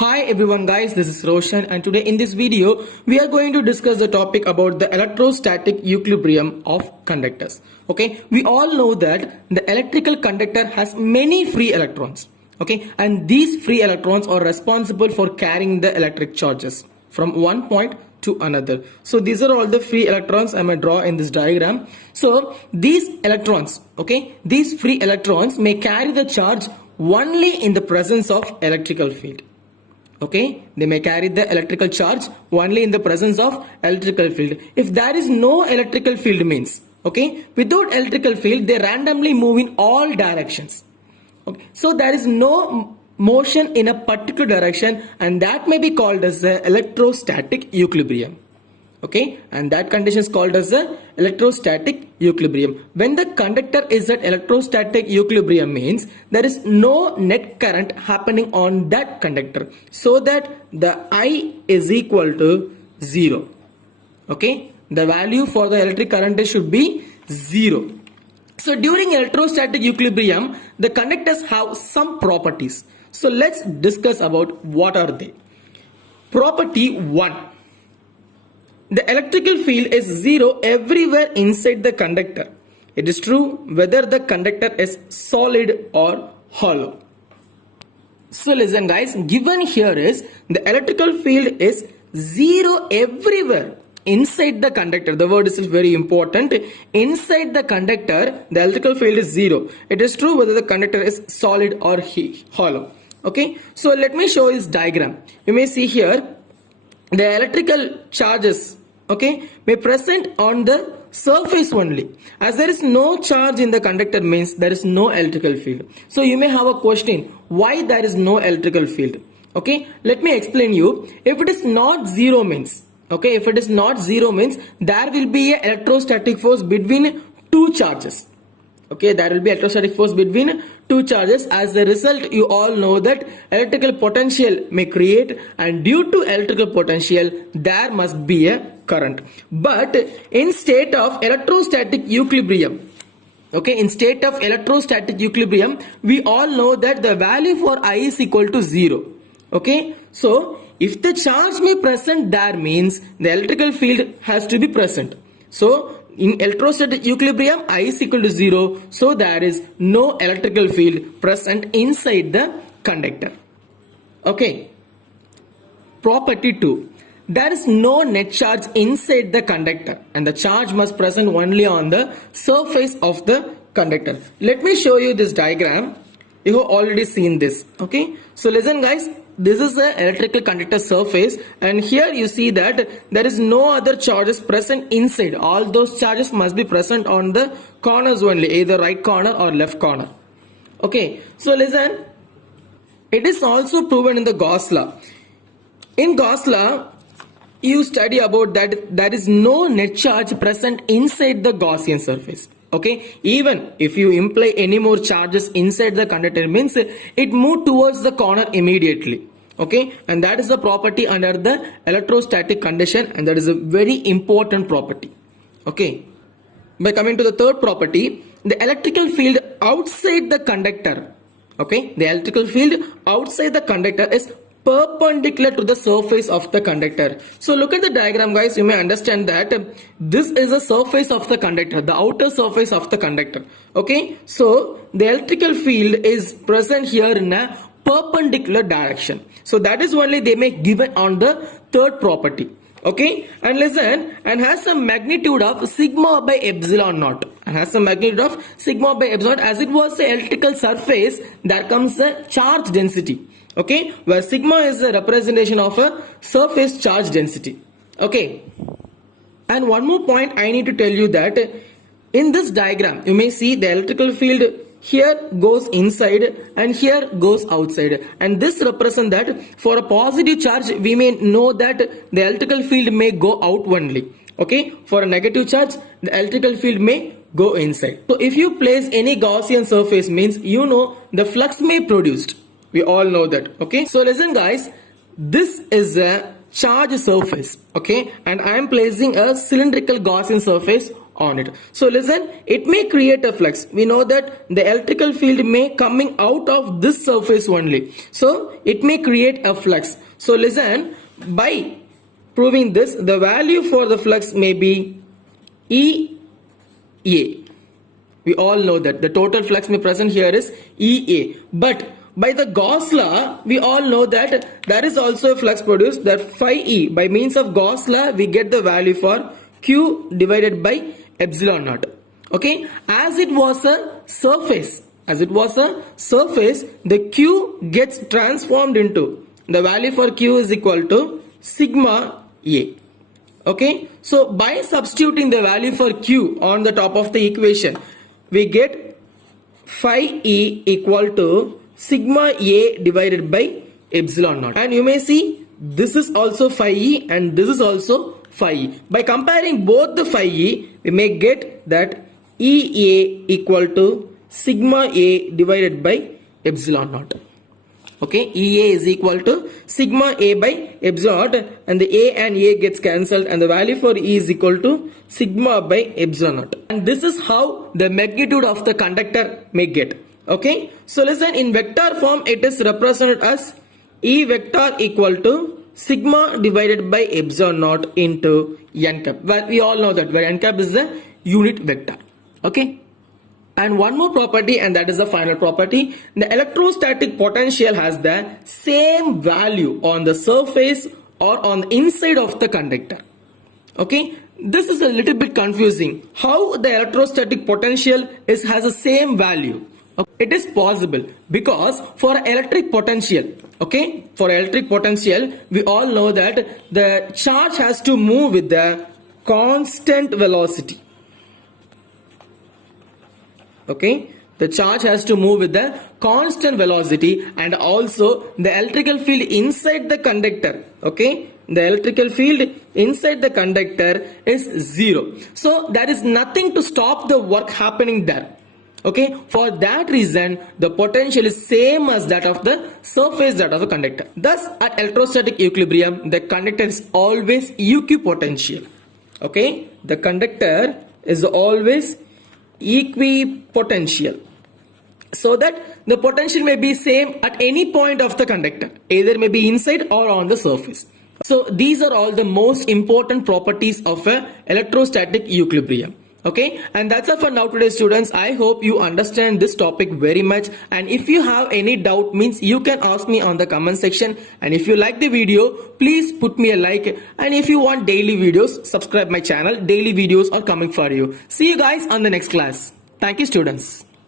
Hi everyone guys, this is Roshan and today in this video we are going to discuss the topic about the electrostatic equilibrium of conductors. Okay, we all know that the electrical conductor has many free electrons. Okay, and these free electrons are responsible for carrying the electric charges from one point to another. So these are all the free electrons I may draw in this diagram. So these electrons, okay, these free electrons may carry the charge only in the presence of electrical field. Okay, they may carry the electrical charge only in the presence of electrical field. If there is no electrical field means, okay, without electrical field they randomly move in all directions. Okay, so there is no motion in a particular direction and that may be called as the electrostatic equilibrium. Okay, and that condition is called as the electrostatic equilibrium. When the conductor is at electrostatic equilibrium means there is no net current happening on that conductor, so that the I is equal to 0. Okay, the value for the electric current should be 0. So during electrostatic equilibrium the conductors have some properties. So let's discuss about what are they. Property 1. The electrical field is 0 everywhere inside the conductor. It is true whether the conductor is solid or hollow. So listen guys, given here is the electrical field is 0 everywhere inside the conductor. The word is very important. Inside the conductor the electrical field is 0. It is true whether the conductor is solid or hollow. Okay, so let me show this diagram. You may see here the electrical charges, okay, may present on the surface only. As there is no charge in the conductor means there is no electrical field. So you may have a question, why there is no electrical field? Okay, let me explain you. If it is not 0 means, okay, if it is not 0 means there will be an electrostatic force between two charges. Okay, there will be electrostatic force between two charges. As a result, you all know that electrical potential may create, and due to electrical potential there must be a current. But in state of electrostatic equilibrium, okay, in state of electrostatic equilibrium we all know that the value for I is equal to 0. Okay, so if the charge may present there means the electrical field has to be present. So in electrostatic equilibrium I is equal to 0, so there is no electrical field present inside the conductor. Okay, property 2. There is no net charge inside the conductor and the charge must present only on the surface of the conductor. Let me show you this diagram. You have already seen this. Okay, so listen guys, this is the electrical conductor surface and here you see that there is no other charges present inside. All those charges must be present on the corners only, either right corner or left corner. Okay, so listen, it is also proven in the Gauss law. In Gauss law you study about that there is no net charge present inside the Gaussian surface. Okay, even if you imply any more charges inside the conductor means it moves towards the corner immediately. Okay, and that is the property under the electrostatic condition, and that is a very important property. Okay, by coming to the third property, the electrical field outside the conductor, okay, the electrical field outside the conductor is perpendicular to the surface of the conductor. So look at the diagram guys, you may understand that this is the surface of the conductor, the outer surface of the conductor. Okay, so the electrical field is present here in a perpendicular direction. So that is only they may given on the third property. Okay, and listen, and has a magnitude of sigma by epsilon naught, and has a magnitude of sigma by epsilon naught. As it was the electrical surface, there comes the charge density. Okay, where sigma is a representation of a surface charge density. Okay, and one more point I need to tell you that in this diagram you may see the electrical field here goes inside and here goes outside, and this represents that for a positive charge we may know that the electrical field may go out only. Okay, for a negative charge the electrical field may go inside. So if you place any Gaussian surface means you know the flux may produced. We all know that. Okay, so listen guys, this is a charge surface. Okay, and I am placing a cylindrical Gaussian surface on it. So listen, it may create a flux. We know that the electrical field may coming out of this surface only. So it may create a flux. So listen, by proving this, the value for the flux may be EA. We all know that the total flux may present here is EA. But by the Gauss law, we all know that there is also a flux produced, that phi E. By means of Gauss law, we get the value for Q divided by epsilon naught. Okay, as it was a surface, the Q gets transformed into, the value for Q is equal to sigma A. Okay, so by substituting the value for Q on the top of the equation, we get phi E equal to sigma A divided by epsilon naught. And you may see this is also phi E and this is also phi E. By comparing both the phi E, we may get that EA equal to sigma A divided by epsilon naught. Okay, EA is equal to sigma A by epsilon naught, and the A and A gets cancelled, and the value for E is equal to sigma by epsilon naught. And this is how the magnitude of the conductor may get. Okay, so listen, in vector form it is represented as E vector equal to sigma divided by epsilon naught into n cap. Well, we all know that where n cap is the unit vector. Okay. And one more property, and that is the final property. The electrostatic potential has the same value on the surface or on the inside of the conductor. Okay, this is a little bit confusing. How the electrostatic potential has the same value? It is possible because for electric potential, okay, for electric potential, we all know that the charge has to move with the constant velocity. Okay, the charge has to move with the constant velocity, and also the electrical field inside the conductor, okay, the electrical field inside the conductor is 0. So there is nothing to stop the work happening there. Okay, for that reason the potential is same as that of the surface, that of the conductor. Thus at electrostatic equilibrium, the conductor is always equipotential. Okay, the conductor is always equipotential, so that the potential may be same at any point of the conductor, either may be inside or on the surface. So these are all the most important properties of a electrostatic equilibrium. Okay, and that's all for now today, students. I hope you understand this topic very much, and if you have any doubt, means you can ask me on the comment section. And if you like the video, please put me a like, and if you want daily videos, subscribe my channel. Daily videos are coming for you. See you guys on the next class. Thank you, students.